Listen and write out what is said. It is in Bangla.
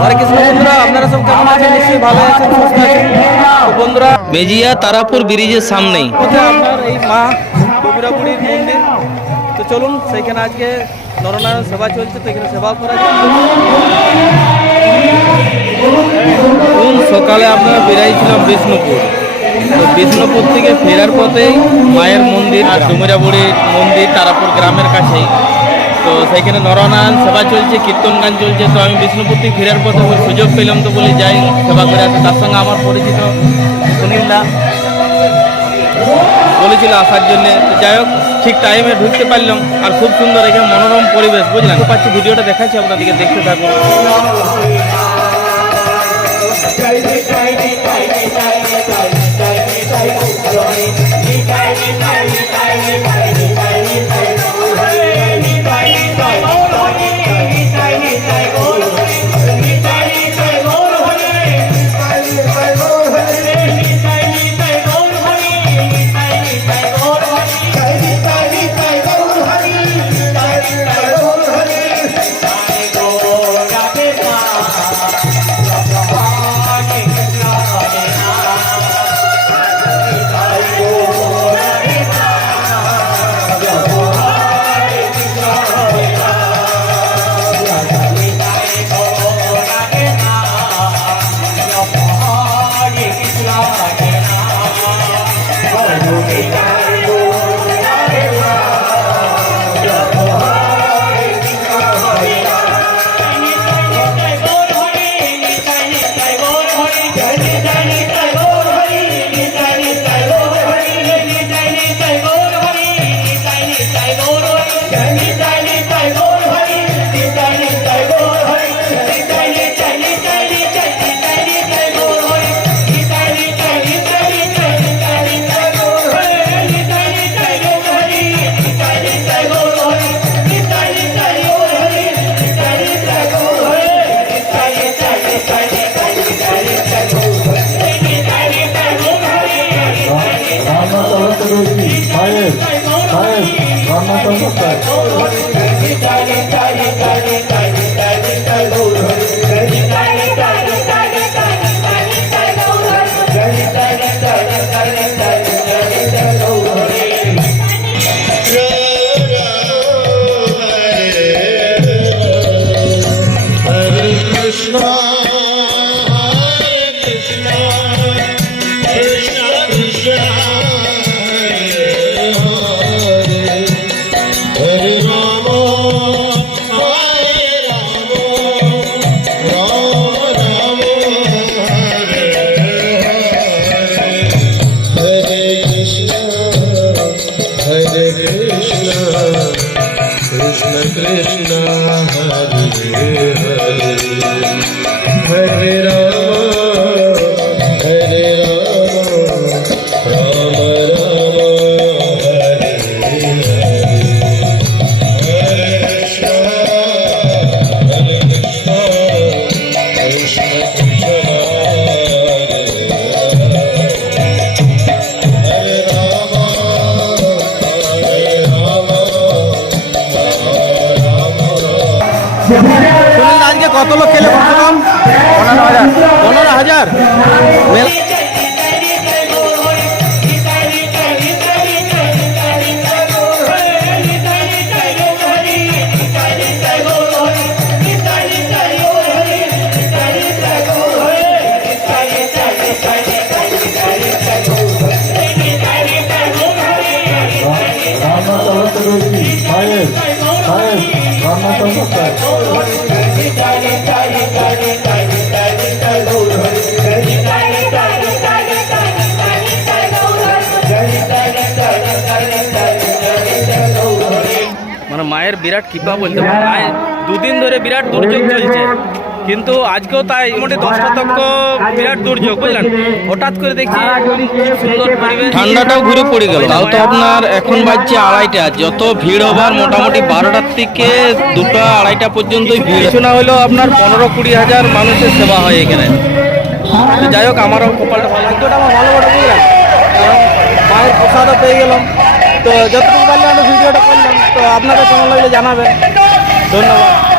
হরে কৃষ্ণ বন্ধুরা আপনারা সব কেমন আছেন? নিশ্চয়ই ভালো আছেন সুস্থ আছেন। বন্ধুরা বেজিয়া তারাপুর ব্রিজের সামনেই। আপনার এই মা কবিরাপুরীর মন্দির? তো চলুন সেইখানে আজকে নরনারায়ণ সেবা চলছে তো এখানে সেবা করা কোন সকালে আপনারা বেরাইছিলাম বিষ্ণুপুর। তো বিষ্ণুপুর থেকে ফেরার পথেই মায়ের মন্দির আর ডুমুরাবুড়ির মন্দির তারাপুর গ্রামের কাছেই তো সেইখানে নরনারায়ণ সেবা চলছে কীর্তন গান চলছে তো আমি বিষ্ণুপুর থেকে ফেরার পথে সুযোগ পেলাম তো বলে যাই সেবা করে আসে তার সঙ্গে আমার পরিচিত সুনীলদা বলেছিল আসার জন্য যাই হোক ঠিক টাইমে ঢুকতে পারলাম আর খুব সুন্দর এখানে মনোরম পরিবেশ বুঝলেন পাচ্ছি ভিডিওটা দেখাচ্ছি আপনাদেরকে দেখতে থাকুন Vamos a buscar. Krishna Krishna, আজকে কত লোক খেলে পনেরো হাজার। পনেরো হাজার। মানে মায়ের বিরাট কৃপা বলতে দুদিন ধরে বিরাট দুর্যোগ চলছে। কিন্তু আজকেও তাই মোটামুটি দশ শতক বিরাট দুর্যোগ বুঝলেন? হঠাৎ করে দেখছি সুন্দর পরিবেশ। ঠান্ডাটাও ঘুরে পড়ে গেল। তাও তো আপনার এখন বাজছে আড়াইটা। যত ভিড় হবার মোটামুটি বারোটার থেকে দুটো আড়াইটা পর্যন্তই ভিড়। কিছু না হলেও আপনার পনেরো কুড়ি হাজার মানুষের সেবা হয় এখানে। যাই হোক আমারও কপালটা ভালো ভাগ্যটা আমার ভালো বটে বুঝলেন? কারণ প্রসাদও পেয়ে গেলাম। তো যতটুকু পারলে আমি ভিডিওটা করলাম। তো আপনাদের কেমন লাগলে জানাবেন। ধন্যবাদ।